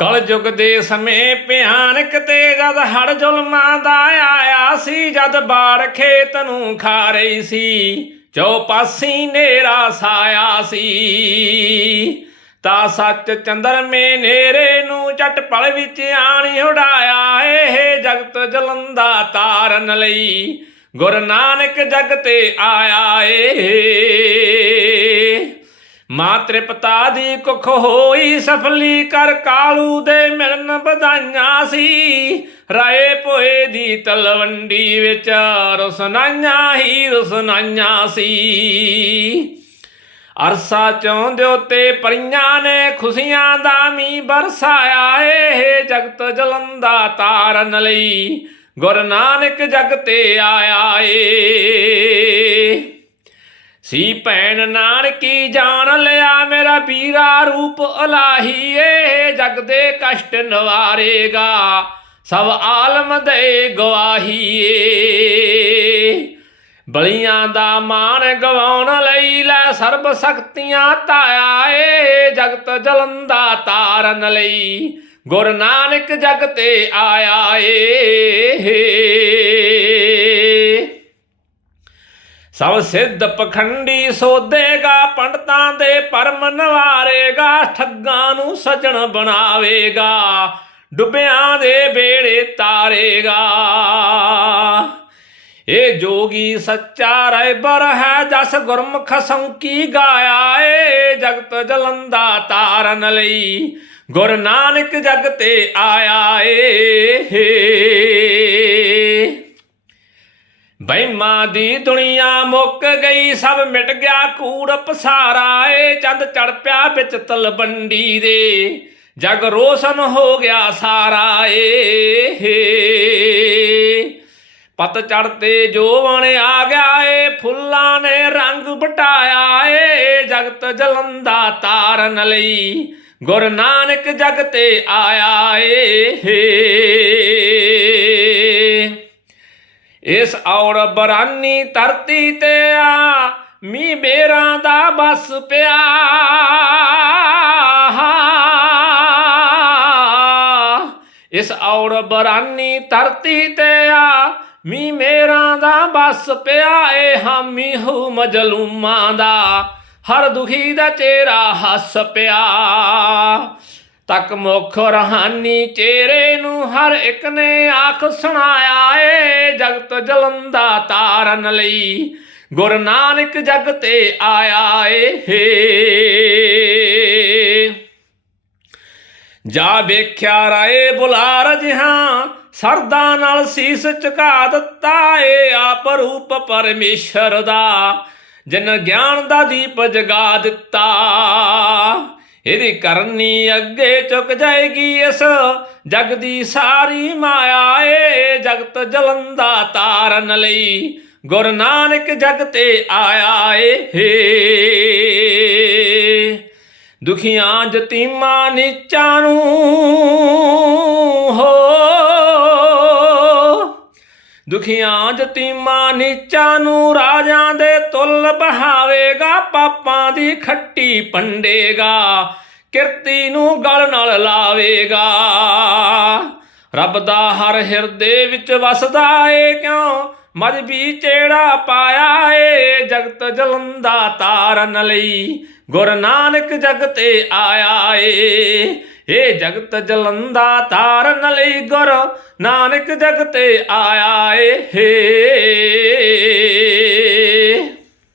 ਕਲ ਕਲਯੁਗ ਦੇ ਸਮੇਂ ਭਿਆਨਕ ਤੇ ਜਦ ਹੜ ਜ਼ੁਲਮਾਂ ਦਾ ਆਇਆ ਸੀ, ਜਦ ਬਾੜ ਖੇਤ ਨੂੰ ਖਾ ਰਹੀ ਸੀ ਚੌਪਾਸੀ ਨੇਰਾ ਸਾਇਆ ਸੀ। ਤਾਂ ਸੱਚ ਚੰਦਰਮੇ ਨੇਰੇ ਨੂੰ ਝਟ ਪਲ ਵਿੱਚ ਆਣੀ ਉਡਾਇਆ, ਇਹ ਜਗਤ ਜਲੰਦਾ ਤਾਰਨ ਲਈ ਗੁਰੂ ਨਾਨਕ ਜਗ ਤੇ ਆਇਆ ਏ। ਮਾਤ੍ਰ ਪਿਤਾ ਦੀ ਕੁਖ ਹੋਈ ਸਫਲੀ ਕਰ ਕਾਲੂ ਦੇ ਮਿਲਨ ਵਧਾਈਆਂ ਸੀ। ਰਾਏ ਭੋਏ ਦੀ ਤਲਵੰਡੀ ਵਿੱਚ ਰਸਨਾਈਆਂ ਹੀ ਰਸਨਾਈਆਂ ਸੀ। ਅਰਸਾ ਚੌਂਦਿਓ ਤੇ ਪਰੀਆਂ ਨੇ ਖੁਸ਼ੀਆਂ ਦਾ ਮੀ ਬਰਸਾਇਆ ਏ। ਜਗਤ ਜਲੰਦਾ ਤਾਰਨ ਲਈ ਗੁਰੂ ਨਾਨਕ ਜਗ ਤੇ ਆਇਆ ਏ। ਸੀ ਭੈਣ ਨਾਨਕੀ ਜਾਣ ਲਿਆ ਮੇਰਾ ਵੀਰਾ ਰੂਪ ਅਲਾਹੀ ਏ ਜਗ ਦੇ ਕਸ਼ਟ ਨਵਾਰੇਗਾ, ਸਭ ਆਲਮ ਦੇ ਗਵਾਹੀ ਏ ਬਲੀਆਂ ਦਾ ਮਾਣ ਗਵਾਉਣ ਲਈ ਲੈ ਸਰਬ ਸ਼ਕਤੀਆਂ ਤਾਇਆ ਏ, ਜਗਤ ਜਲੰਦਾ ਤਾਰਨ ਲਈ, ਗੁਰੂ ਨਾਨਕ ਜਗ ਤੇ ਆਇਆ ਏ। ਸਭ ਸਿੱਧ ਪਖੰਡੀ ਸੋਧੇਗਾ, ਪੰਡਤਾਂ ਦੇ ਪਰਮ ਨਵਾਰੇਗਾ, ਠੱਗਾਂ ਨੂੰ ਸਜਣ ਬਣਾਵੇਗਾ, ਡੁੱਬਿਆਂ ਦੇ ਬੇੜੇ ਤਾਰੇਗਾ। ਇਹ ਜੋਗੀ ਸੱਚਾ ਰਹਿਬਰ ਹੈ, ਜਸ ਗੁਰਮੁਖ ਸੰਕੀ ਗਾਇਆ ਏ, ਜਗਤ ਜਲੰਦਾ ਤਾਰਨ ਲਈ, ਗੁਰ ਨਾਨਕ ਜਗ ਤੇ ਆਇਆ ਏ ਬਹਿਮਾਂ ਦੀ ਦੁਨੀਆ ਮੁੱਕ ਗਈ, ਸਭ ਮਿਟ ਗਿਆ ਕੂੜ ਪਸਾਰਾ, ਏ ਚੰਦ ਚੜ ਪਿਆ ਵਿੱਚ ਤਲਵੰਡੀ ਦੇ। ਜਗ ਰੋਸ਼ਨ ਹੋ ਗਿਆ ਸਾਰਾ, ਏ ਪਤ ਚੜਤੇ ਜੋਵਣ ਆ ਗਿਆ, ਏ, ਫੁੱਲਾਂ ਨੇ ਰੰਗ ਬਟਾਇਆ ਏ, ਜਗਤ ਜਲੰਦਾ ਤਾਰਨ ਲਈ। ਗੁਰੂ ਨਾਨਕ ਜਗ ਤੇ ਆਇਆ, ਏ ਇਸ ਔੜ ਬਰਾਨੀ ਧਰਤੀ ਤੇ ਆ ਮੀ ਮੇਰਾ ਦਾ ਬਸ ਪਿਆ। ਇਸ ਔੜ ਬਰਾਨੀ ਧਰਤੀ ਤੇ ਆ ਮੀ ਮੇਰਾਂ ਦਾ ਬਸ ਪਿਆ। ਏ ਹਾਮੀ ਹੂ ਮਜਲੂਮਾਂ ਦਾ, ਹਰ ਦੁਖੀ ਦਾ ਚਿਹਰਾ ਹੱਸ ਪਿਆ। ਤੱਕ ਮੁਖ ਰਹਾਨੀ ਚਿਹਰੇ ਨੂੰ ਹਰ ਇੱਕ ਨੇ ਆਖ ਸੁਣਾਇਆ ਏ, ਜਗਤ ਜਲੰਦਾ ਤਾਰਨ ਲਈ। ਗੁਰੂ ਨਾਨਕ ਜਗ ਤੇ ਆਇਆ ਏ ਜਾ ਵੇਖਿਆ ਰਾਏ ਬੁਲਾਰ ਜਿਹਾਂ, ਸਰਦਾ ਨਾਲ ਸੀਸ ਝੁਕਾ ਦਿੱਤਾ ਏ, ਆਪ ਰੂਪ ਪਰਮੇਸ਼ਰ ਦਾ, ਜਿਨ ਗਿਆਨ ਦਾ ਦੀਪ ਜਗਾ ਦਿੱਤਾ। ਇਹਦੀ ਕਰਨੀ ਅੱਗੇ ਚੁੱਕ ਜਾਏਗੀ ਇਸ। ਜਗ ਦੀ ਸਾਰੀ ਮਾਇਆ ਏ ਜਗਤ ਜਲੰਦਾ ਤਾਰਨ ਲਈ। ਗੁਰੂ ਨਾਨਕ ਜਗ ਤੇ ਆਇਆ ਏ ਦੁਖੀਆਂ ਜਤੀਮਾਂ ਨੀਚਾਂ ਨੂੰ ਹੋ। ਦੁਖੀਆਂ ਜਤੀਮਾਂ ਨੀਚਾਂ ਨੂੰ ਰਾਜਾ ਬਹਾਵੇਗਾ, ਪਾਪਾਂ ਦੀ ਖੱਟੀ ਪੰਡੇਗਾ, ਕਿਰਤੀ ਨੂੰ ਗਲ ਨਾਲ ਲਾਵੇਗਾ। ਰੱਬ ਦਾ ਹਰ ਹਿਰਦੇ ਵਿੱਚ ਵਸਦਾ ਏ ਕਿਉਂ? ਮਜਬੀ ਚੇੜਾ ਪਾਇਆ ਏ, ਜਗਤ ਜਲੰਦਾ ਤਾਰਨ ਲਈ। ਗੁਰ ਨਾਨਕ ਜਗ ਤੇ ਆਇਆ ਏ। ਏ ਜਗਤ ਜਲੰਦਾ ਤਾਰਨ ਲਈ ਗੁਰ ਨਾਨਕ ਜਗ ਤੇ ਆਇਆ ਏ।